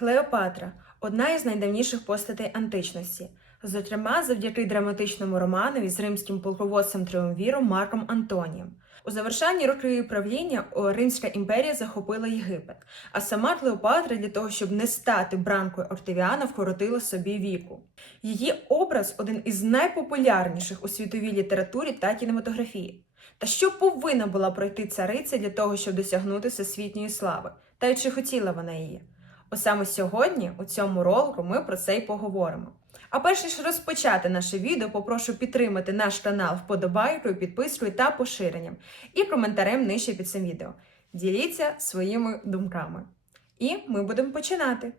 Клеопатра одна із найдавніших постатей античності, зокрема завдяки драматичному романові з римським полководцем Триумвіром Марком Антонієм. У завершенні роки її правління Римська імперія захопила Єгипет, а сама Клеопатра для того, щоб не стати бранкою Октавіана, вкоротила собі віку. Її образ один із найпопулярніших у світовій літературі та кінематографії. Та що повинна була пройти цариця для того, щоб досягнути всесвітньої слави? Та й чи хотіла вона її? Ось саме сьогодні, у цьому ролику, ми про це й поговоримо. А перш ніж розпочати наше відео, попрошу підтримати наш канал вподобайкою, підпискою та поширенням і коментарем нижче під цим відео. Діліться своїми думками. І ми будемо починати.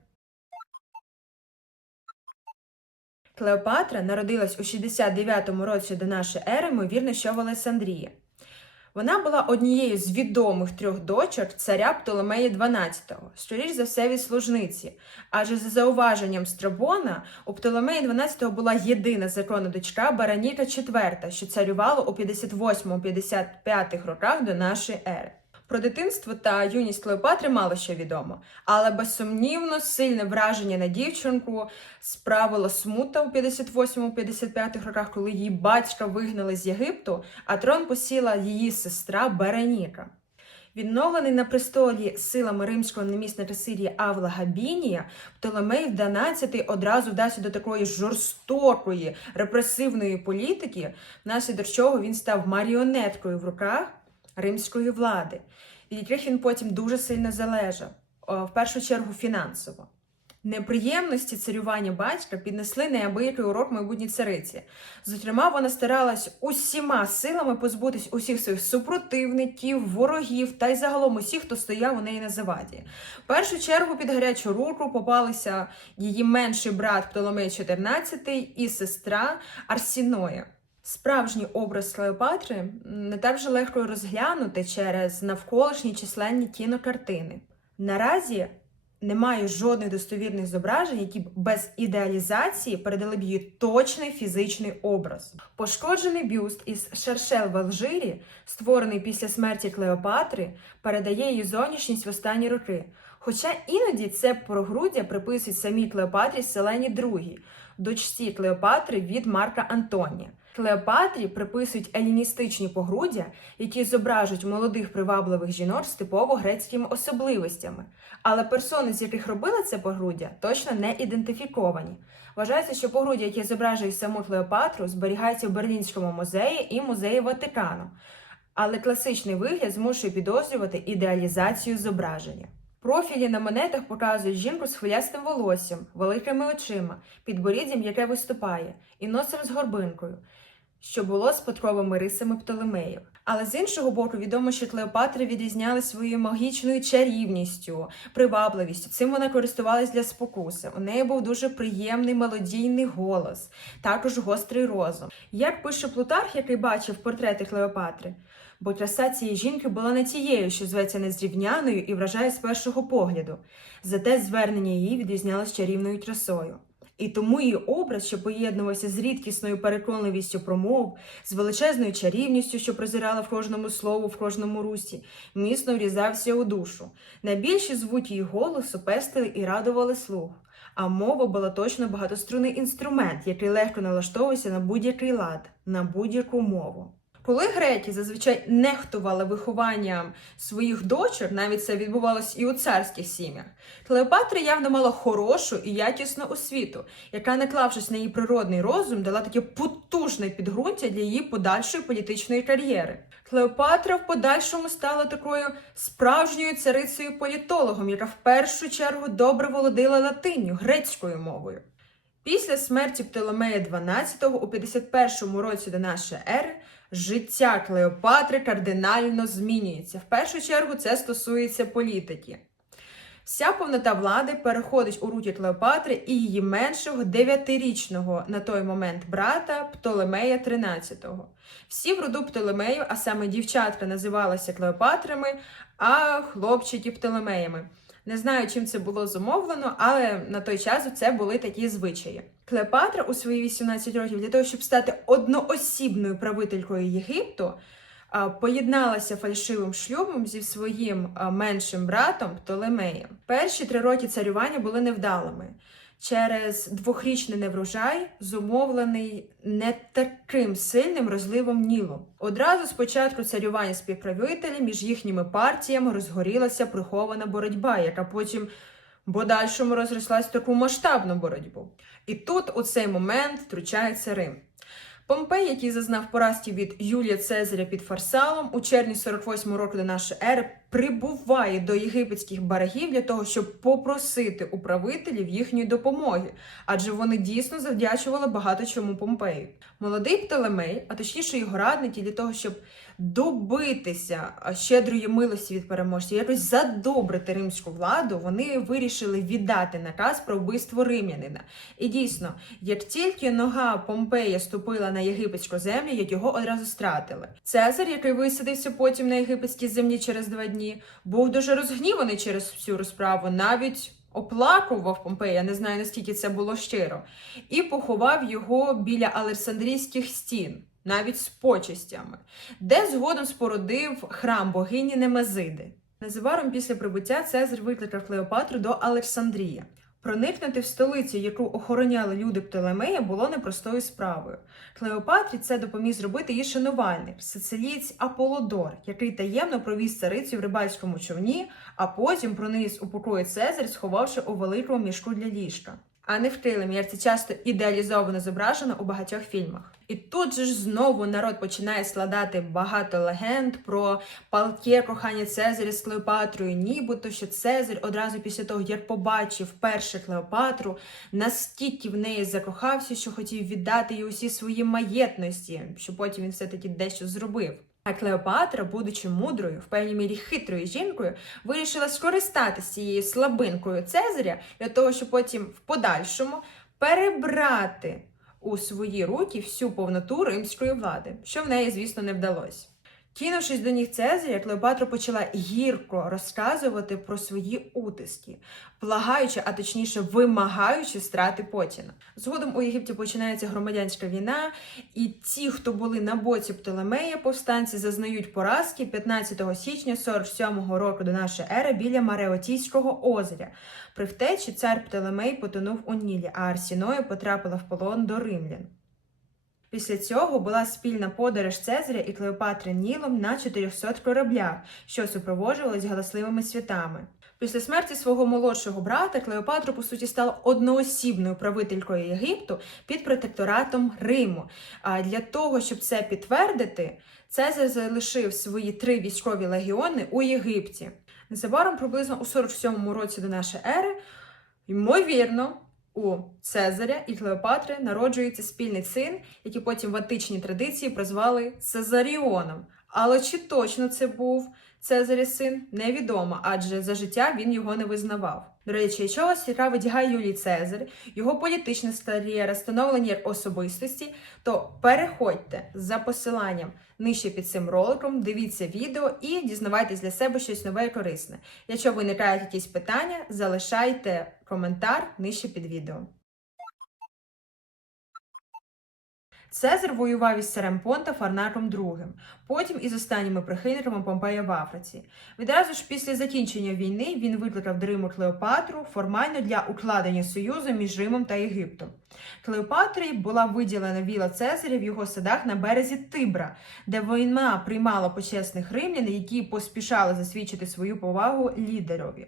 Клеопатра народилась у 69-му році до нашої ери, ймовірно, що в Олександрії. Вона була однією з відомих трьох дочок царя Птолемея XII, скоріш за все від служниці. Адже за зауваженням Страбона, у Птолемея XII була єдина законна дочка Бараніка IV, що царювала у 58-55 роках до нашої ери. Про дитинство та юність Клеопатри мало що відомо, але безсумнівно сильне враження на дівчинку справила смута у 58-55 роках, коли її батька вигнали з Єгипту, а трон посіла її сестра Береніка. Відновлений на престолі силами римського намісника Сирії Авла Габінія, Птолемей XII одразу вдався до такої жорстокої репресивної політики, внаслідок чого він став маріонеткою в руках римської влади, від яких він потім дуже сильно залежав, в першу чергу фінансово. Неприємності царювання батька піднесли неабиякий урок майбутній цариці. Зокрема, вона старалась усіма силами позбутись усіх своїх супротивників, ворогів та й загалом усіх, хто стояв у неї на заваді. В першу чергу під гарячу руку попалися її менший брат Птоломей XIV і сестра Арсіноя. Справжній образ Клеопатри не так же легко розглянути через навколишні численні кінокартини. Наразі немає жодних достовірних зображень, які б без ідеалізації передали б її точний фізичний образ. Пошкоджений бюст із шершел в Алжирі, створений після смерті Клеопатри, передає її зовнішність в останні роки. Хоча іноді це прогруддя приписують самій Клеопатрі Селені II, дочці Клеопатри від Марка Антонія. Клеопатрі приписують еліністичні погруддя, які зображують молодих привабливих жінок з типово грецькими особливостями. Але персони, з яких робили це погруддя, точно не ідентифіковані. Вважається, що погруддя, яке зображує саму Клеопатру, зберігається в Берлінському музеї і музеї Ватикану. Але класичний вигляд змушує підозрювати ідеалізацію зображення. Профілі на монетах показують жінку з хвилястим волоссям, великими очима, підборіддям, яке виступає, і носом з горбинкою, що було спадковими рисами Птолемеїв. Але з іншого боку, відомо, що Клеопатра відрізняла своєю магічною чарівністю, привабливістю. Цим вона користувалась для спокуси. У неї був дуже приємний мелодійний голос, також гострий розум. Як пише Плутарх, який бачив портрети Клеопатри, бо краса цієї жінки була не тією, що зветься незрівняною і вражає з першого погляду. Зате звернення її відрізнялось чарівною красою. І тому її образ, що поєднувався з рідкісною переконливістю промов, з величезною чарівністю, що прозирала в кожному слову, в кожному русі, міцно врізався у душу. Найбільші звуки її голосу пестили і радували слух. А мова була точно багатострунний інструмент, який легко налаштовувався на будь-який лад, на будь-яку мову. Коли греки зазвичай нехтували вихованням своїх дочок, навіть це відбувалось і у царських сім'ях, Клеопатра явно мала хорошу і якісну освіту, яка, наклавшись на її природний розум, дала таке потужне підґрунтя для її подальшої політичної кар'єри. Клеопатра в подальшому стала такою справжньою царицею політологом, яка в першу чергу добре володила латинню, грецькою мовою. Після смерті Птолемея XII у 51 році до нашої ери життя Клеопатри кардинально змінюється. В першу чергу це стосується політики. Вся повнота влади переходить у руки Клеопатри і її меншого дев'ятирічного на той момент брата Птолемея XIII. Всі в роду Птолемею, а саме дівчатка називалися Клеопатрами, а хлопчики Птолемеями. Не знаю, чим це було зумовлено, але на той час це були такі звичаї. Клеопатра у свої 18 років для того, щоб стати одноосібною правителькою Єгипту, поєдналася фальшивим шлюбом зі своїм меншим братом Птолемеєм. Перші три роки царювання були невдалими. Через двохрічний неврожай, зумовлений не таким сильним розливом Нілу. Одразу з початку царювання співправителів між їхніми партіями розгорілася прихована боротьба, яка потім в подальшому розрослась в таку масштабну боротьбу. І тут у цей момент втручається Рим. Помпей, який зазнав поразки від Юлія Цезаря під Фарсалом, у червні 48 року до нашої ери прибуває до єгипетських берегів для того, щоб попросити у правителів їхньої допомоги, адже вони дійсно завдячували багато чому Помпею. Молодий Птолемей, а точніше його радники, для того, щоб добитися щедрої милості від переможців, якось задобрити римську владу, вони вирішили віддати наказ про вбивство римлянина. І дійсно, як тільки нога Помпея ступила на єгипетську землю, як його одразу стратили. Цезар, який висадився потім на єгипетській землі через два дні, був дуже розгніваний через всю розправу, навіть оплакував Помпея, не знаю наскільки це було щиро, і поховав його біля Александрійських стін. Навіть з почестями, де згодом спорудив храм богині Немезиди. Незабаром після прибуття Цезар викликав Клеопатру до Олександрія. Проникнути в столицю, яку охороняли люди Птолемея, було непростою справою. Клеопатрі це допоміг зробити її шанувальник, сицилієць Аполлодор, який таємно провіз царицю в рибальському човні, а потім проніс у покої Цезарь, сховавши у великому мішку для ліжка. А не в килим, як це часто ідеалізовано зображено у багатьох фільмах. І тут же ж знову народ починає складати багато легенд про палке кохання Цезаря з Клеопатрою, нібито що Цезарь одразу після того, як побачив перше Клеопатру, настільки в неї закохався, що хотів віддати їй усі свої маєтності, що потім він все-таки дещо зробив. А Клеопатра, будучи мудрою, в певній мірі хитрою жінкою, вирішила скористатися цією слабинкою Цезаря для того, щоб потім в подальшому перебрати у свої руки всю повноту римської влади, що в неї, звісно, не вдалося. Кинувшись до ніг Цезаря, Клеопатра почала гірко розказувати про свої утиски, благаючи, а точніше вимагаючи страти Потіна. Згодом у Єгипті починається громадянська війна, і ті, хто були на боці Птолемея, повстанці зазнають поразки 15 січня 47 року до нашої ери біля Мареотійського озера. При втечі цар Птолемей потонув у Нілі, а Арсіною потрапила в полон до римлян. Після цього була спільна подорож Цезаря і Клеопатри Нілом на 400 кораблях, що супроводжувались галасливими святами. Після смерті свого молодшого брата Клеопатра, по суті, стала одноосібною правителькою Єгипту під протекторатом Риму. А для того, щоб це підтвердити, Цезар залишив свої три військові легіони у Єгипті. Незабаром, приблизно у 47-му році до нашої ери, ймовірно, у Цезаря і Клеопатри народжується спільний син, який потім в античній традиції прозвали Цезаріоном. Але чи точно це був Цезарі син, невідомо, адже за життя він його не визнавав. До речі, якщо вас Гай Юлій Цезар, його політична кар'єра, становлення особистості, то переходьте за посиланням нижче під цим роликом, дивіться відео і дізнавайтесь для себе щось нове і корисне. Якщо виникають якісь питання, залишайте коментар нижче під відео. Цезар воював із царем Понта Фарнаком II, потім із останніми прихильниками Помпея в Африці. Відразу ж після закінчення війни він викликав до Риму Клеопатру формально для укладення союзу між Римом та Єгиптом. Клеопатрі була виділена віла Цезаря в його садах на березі Тибра, де війна приймала почесних римлян, які поспішали засвідчити свою повагу лідерові.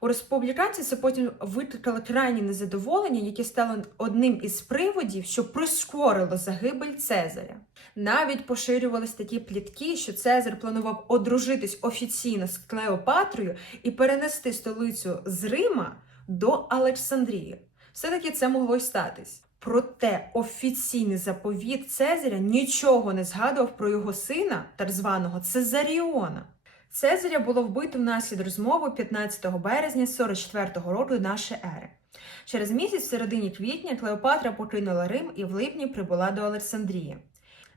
У республіканців це потім викликало крайнє незадоволення, яке стало одним із приводів, що прискорило загибель Цезаря. Навіть поширювались такі плітки, що Цезар планував одружитись офіційно з Клеопатрою і перенести столицю з Рима до Олександрії. Все-таки це могло й статись. Проте офіційний заповіт Цезаря нічого не згадував про його сина, так званого Цезаріона. Цезаря було вбито внаслідок розмови 15 березня 44 року нашої ери. Через місяць, в середині квітня, Клеопатра покинула Рим і в липні прибула до Олександрії.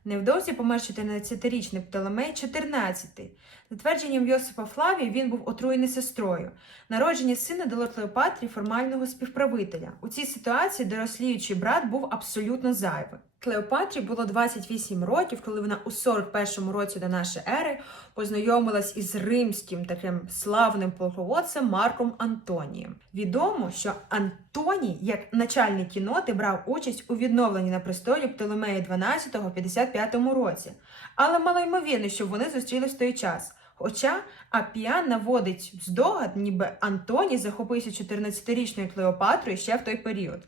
Невдовзі помер 14-річний Птолемей 14-й. За твердженням Йосипа Флавія, він був отруєний сестрою. Народження сина дало Клеопатрі формального співправителя. У цій ситуації доросліючий брат був абсолютно зайвий. Клеопатрі було 28 років, коли вона у 41 році до нашої ери познайомилась із римським таким славним полководцем Марком Антонієм. Відомо, що Антоній, як начальник кіноти, брав участь у відновленні на престолі Птолемея 12 у 55 році, але малоймовірно, що вони зустрілись в той час. Хоча Апіан наводить здогад, ніби Антоній захопився 14-річною Клеопатрою ще в той період.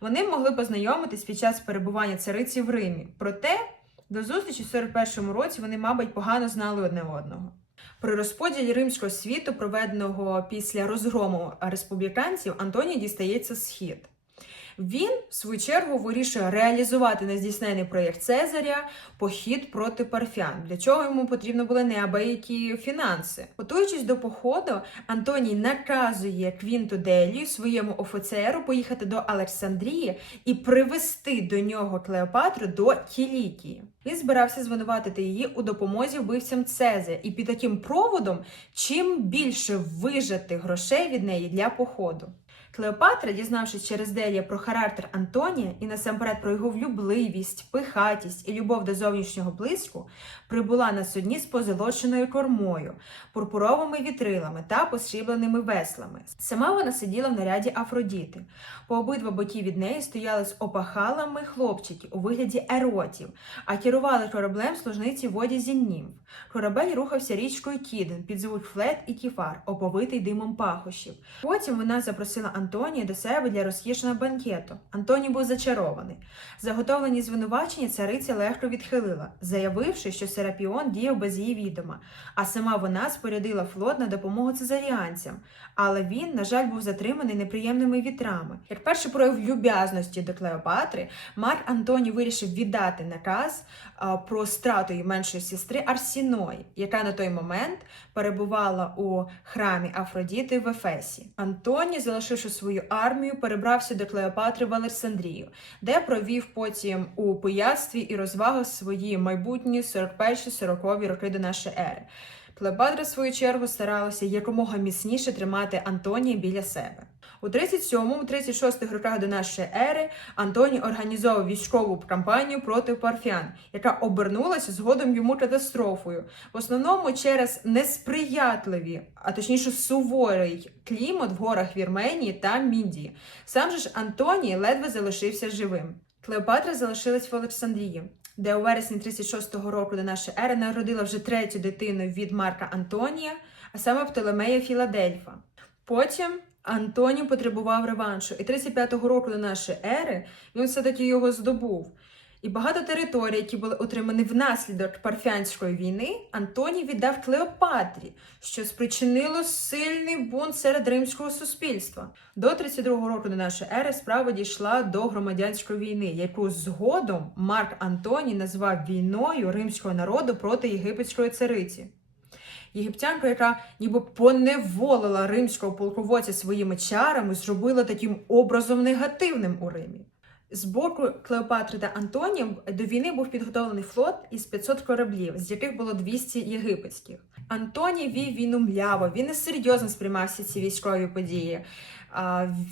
Вони могли познайомитись під час перебування цариці в Римі. Проте до зустрічі в 41-му році вони, мабуть, погано знали одне одного. При розподілі римського світу, проведеного після розгрому республіканців, Антоній дістається схід. Він, в свою чергу, вирішує реалізувати нездійснений проєкт Цезаря похід проти парфян, для чого йому потрібно були неабиякі фінанси. Готуючись до походу, Антоній наказує Квінту Делію, своєму офіцеру, поїхати до Олександрії і привести до нього Клеопатру до Кілікії. Він збирався звинуватити її у допомозі вбивцям Цезаря, і під таким проводом чим більше вижати грошей від неї для походу. Клеопатра, дізнавшись через Делія про характер Антонія і насамперед про його влюбливість, пихатість і любов до зовнішнього блиску, прибула на судні з позолоченою кормою, пурпуровими вітрилами та посрібленими веслами. Сама вона сиділа в наряді Афродіти. По обидва боки від неї стояли з опахалами хлопчики у вигляді еротів, а керували кораблем служниці в одязі німф. Корабель рухався річкою Кіден під звук флет і кіфар, оповитий димом пахощів. Потім вона запросила Антонія до себе для розкішного банкету. Антоній був зачарований. Заготовлені звинувачення цариця легко відхилила, заявивши, що Серапіон діяв без її відома, а сама вона спорядила флот на допомогу цезаріанцям. Але він, на жаль, був затриманий неприємними вітрами. Як перший прояв люб'язності до Клеопатри, Марк Антоній вирішив віддати наказ про страту її меншої сестри Арсіної, яка на той момент перебувала у храмі Афродіти в Ефесі. Антоній, залишивши свою армію, перебрався до Клеопатри в Олександрію, де провів потім у пияцтві і розвагах свої майбутні 41-40 роки до нашої ери. Клеопатра, в свою чергу, старалася якомога міцніше тримати Антонія біля себе. У 37-36 роках до нашої ери Антоній організовував військову кампанію проти парфян, яка обернулася згодом йому катастрофою, в основному через несприятливі, а точніше суворий клімат в горах Вірменії та Мідії. Сам же ж Антоній ледве залишився живим. Клеопатра залишилась в Олександрії, де у вересні 36-го року до нашої ери народила вже третю дитину від Марка Антонія, а саме Птолемея Філадельфа. Потім Антоній потребував реваншу, і 35-го року до нашої ери він все-таки його здобув. І багато територій, які були отримані внаслідок парфянської війни, Антоній віддав Клеопатрі, що спричинило сильний бунт серед римського суспільства. До 32-го року до нашої ери справа дійшла до громадянської війни, яку згодом Марк Антоній назвав війною римського народу проти єгипетської цариці. Єгиптянка, яка ніби поневолила римського полководця своїми чарами, зробила таким образом негативним у Римі. З боку Клеопатри та Антонія до війни був підготовлений флот із 500 кораблів, з яких було 200 єгипетських. Антоній вів війну мляво, він несерйозно сприймався ці військові події.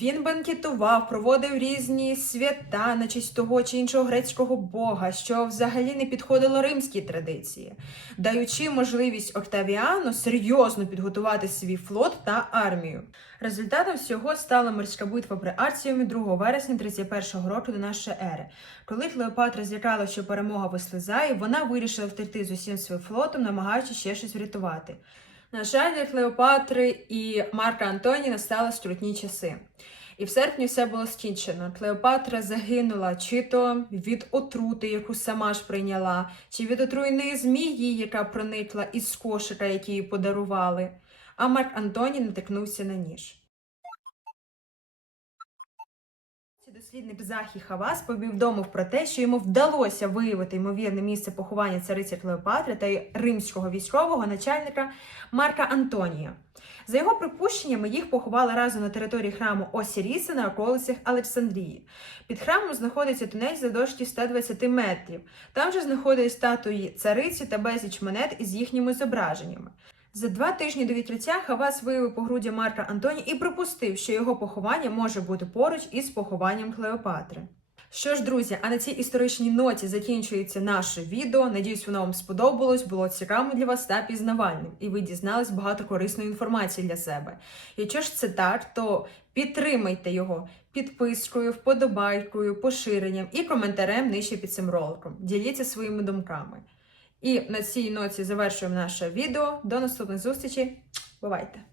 Він банкетував, проводив різні свята на честь того чи іншого грецького бога, що взагалі не підходило римській традиції, даючи можливість Октавіану серйозно підготувати свій флот та армію. Результатом всього стала морська битва при Арціумі 2 вересня 31 року до нашої ери. Коли Клеопатра злякала, що перемога вислизає, вона вирішила втекти з усім своїм флотом, намагаючись ще щось врятувати. На жаль, для Клеопатри і Марка Антоні настали скрутні часи. І в серпні все було скінчено. Клеопатра загинула чи то від отрути, яку сама ж прийняла, чи від отруйної змії, яка проникла із кошика, який їй подарували. А Марк Антоній натикнувся на ніж. Дослідник Захі Хавас повідомив про те, що йому вдалося виявити ймовірне місце поховання цариці Клеопатри та римського військового начальника Марка Антонія. За його припущеннями, їх поховали разом на території храму Осіріса на околицях Олександрії. Під храмом знаходиться тунель задовжки 120 метрів. Там же знаходять статуї цариці та безліч монет із їхніми зображеннями. За два тижні до відкриття Хавас виявив погруддя Марка Антоні і припустив, що його поховання може бути поруч із похованням Клеопатри. Що ж, друзі, а на цій історичній ноті закінчується наше відео. Надіюсь, воно вам сподобалось, було цікавим для вас та пізнавальним, і ви дізнались багато корисної інформації для себе. Якщо ж це так, то підтримайте його підпискою, вподобайкою, поширенням і коментарем нижче під цим роликом. Діліться своїми думками. І на цій ноті завершуємо наше відео. До наступних зустрічей. Бувайте!